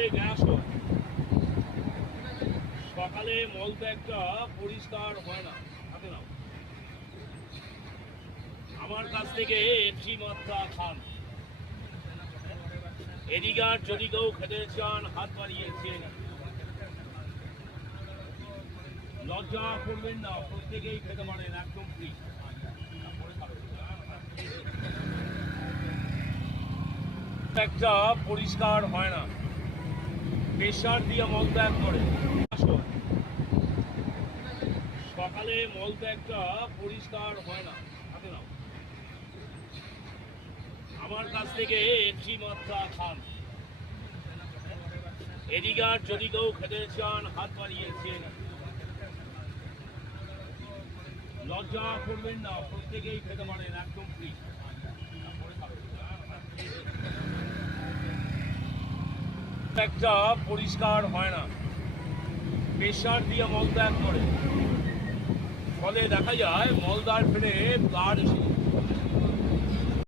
সকালে গ্যাস হয়, সকালে মলত্যাগটা পরিষ্কার হয় না। হাতে নাও, আমার কাছ থেকে একটি মাত্রা খান। এদিকার যদি কেউ খেতে চান হাত বাড়িয়ে খেয়ে নিন, লজ্জা করবেন না, প্রত্যেকেই খেতে পারেন, একদম ফ্রি। একটা পরিষ্কার হয় না, প্রেশার দিয়ে মলত্যাগ করে। সকালে মলত্যাগটা পরিষ্কার হয় না। হাতে নাও, আমার কাছ থেকে একটি মাত্রা খান। এদিকার যদি কেউ খেতে চান হাত বাড়িয়ে খেয়ে নিন, লজ্জা করবেন না, প্রত্যেকেই খেতে পারেন, একদম ফ্রি। একটা পরিষ্কার হয় না, প্রেশার দিয়ে মলত্যাগ করে, ফলে দেখা যায় মলদ্বার ফেলে ব্লাড এসে